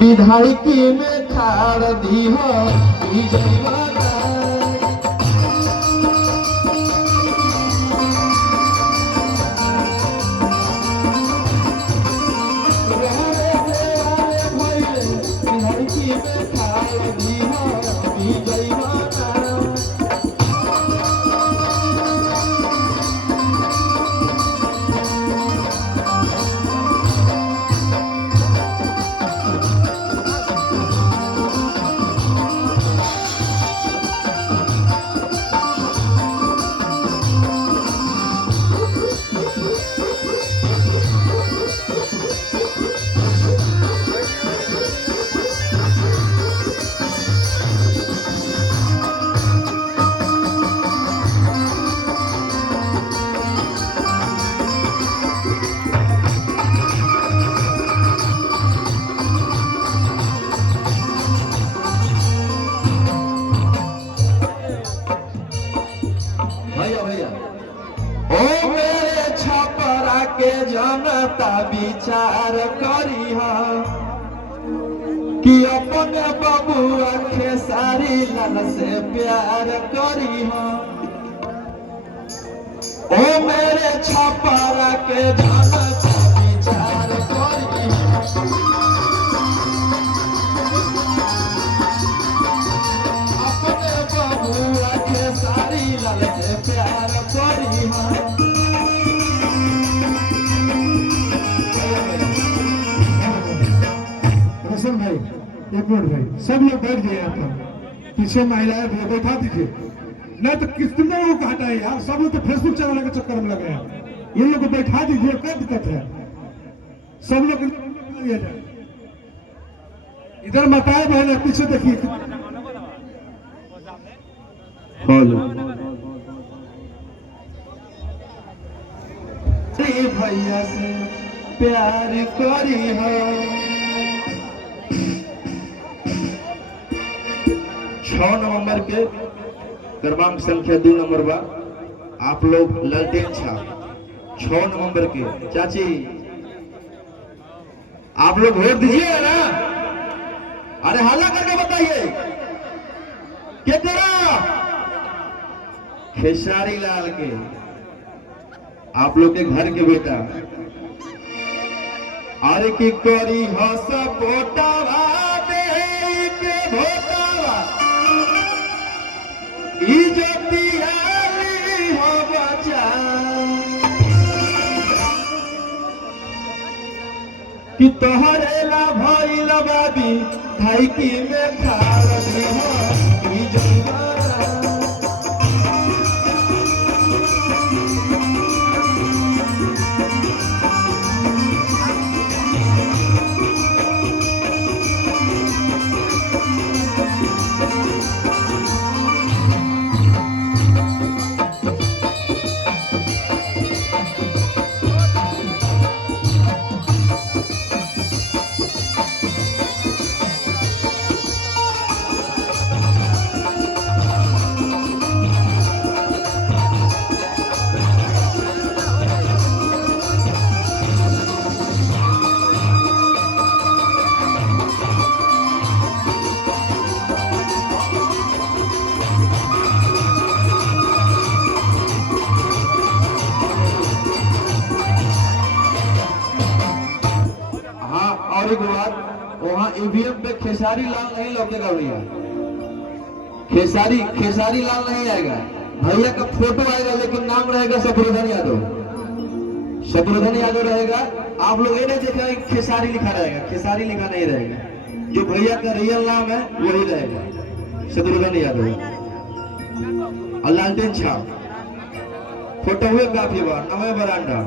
विधायकी में खाड़ दी हो विजयवाना विधायकी में खाड़ दी हो विजयवाना के जनता विचार करी कि अपने बबुआ खेसारी लाल से प्यार करी ओ मेरे छपरा के जनता विचार करी अपने बबुआ खेसारी लाल से प्यार करी भाई एक मिनट भाई, सब लोग बैठ गए यहाँ पर, पीछे महिलाएं भी बैठा दीजिए, नहीं तो कितने लोग को हटाए यार, सब लोग तो फेसबुक चलाने के चक्कर में लगे हैं, इन लोग को बैठा दीजिए, क्या दिक्कत है, सब लोग इधर मताए बहन पीछे देखिए। भैया से प्यार करी है 6 नवंबर के क्रमांक संख्या 2 नंबर बा आप लोग ललटेन छाप 6 नवंबर के चाची आप लोग वोट दीजिए ना। अरे हल्ला करके बताइए क्या तेरा खेसारी लाल के आप लोग के घर के बेटा अरे की करी हस पोटावा दे के भोटावा इज्जतियाली हो बचा कि तोहरे ला भइल बाबी भाई की में खाड़ दी हो इज्जतिया और एक बात वहां ईवीएम पे खेसारी लाल नहीं लौकेगा भैया खेसारी लाल नहीं आएगा भैया का फोटो आएगा लेकिन नाम रहेगा शत्रुघ्न यादव रहेगा। आप लोग ये नहीं देखेंगे खेसारी लिखा रहेगा खेसारी लिखा नहीं रहेगा जो भैया का रियल नाम है वही रहेगा शत्रुघ्न यादव और लालटेन छाप फोटो हुए काफी बार नवे बरांडा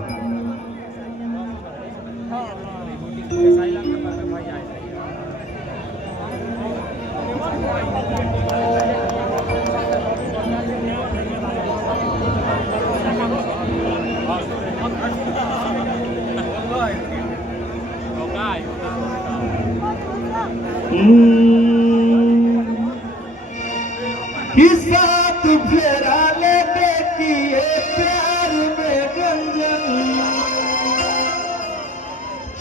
साथ फेरा लेके किए प्यार में गंजन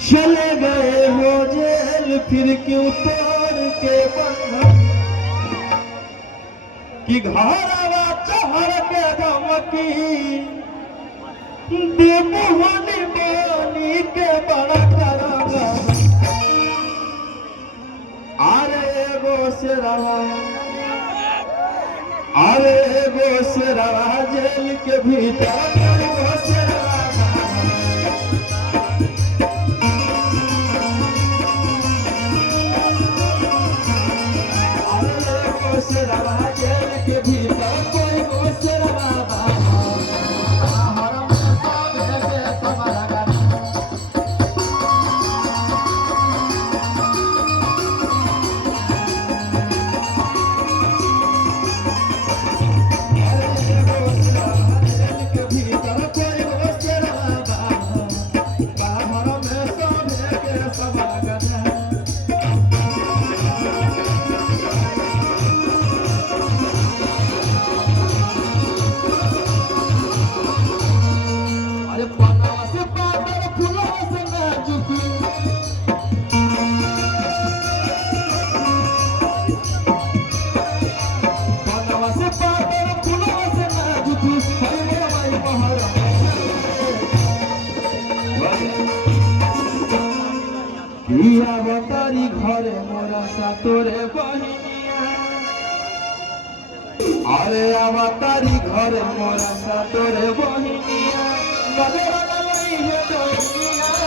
चले गए हो जेल फिर क्यों तोड़ के बंधन कि घरवा चहर के धमकी देवनी बनी के बड़ा करगा अरे एगो से रहा अरे एगो से रहा जेल के भीतर एगो से रहा अरे एगो से रहा जेल के भीतर कोई गो से रहा हरम सब है के समारा तारी घरे मोरा सा तोरे बहिनिया अरे आवा तारी घरे मोरा सा तोरे बहिनिया नजर नहीं है